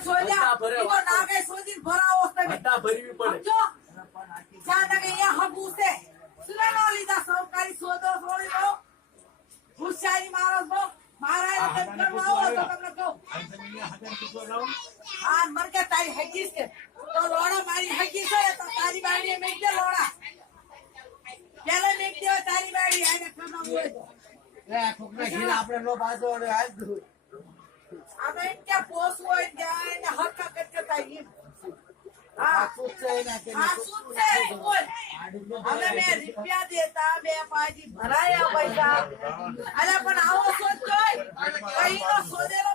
સોલ્યા ઈ તો નાગે સોજી ભરાવો તમે હટ્ટા ભરવી પડે. સમજો જાને કે અહીંયા હબુ છે સુરાનો લીધા સરકારી સોદો સોળી બહુ હુશારી મારો બહુ મારા કરવા આવો તો તમને કહું હા મર કે તારી હકીસ કે તો લોડા મારી હકીસ છે તો તારી બાડી મેક દે લોડા પેલે મેક દે તારી બાડી આને ખાના હોય તો એ કોકના ઘીલ આપણે નો બાજો અને આજ દઉં આપણે કે પોસ હોય જાય ને હક કરકે તારી હા પૂછે એના કે આ શું છે બોલ હવે મે રૂપિયા દેતા બે પાજી ભરાયા પૈસા અરે પણ આવો સોચ જોઈ કઈ નો સોદેલો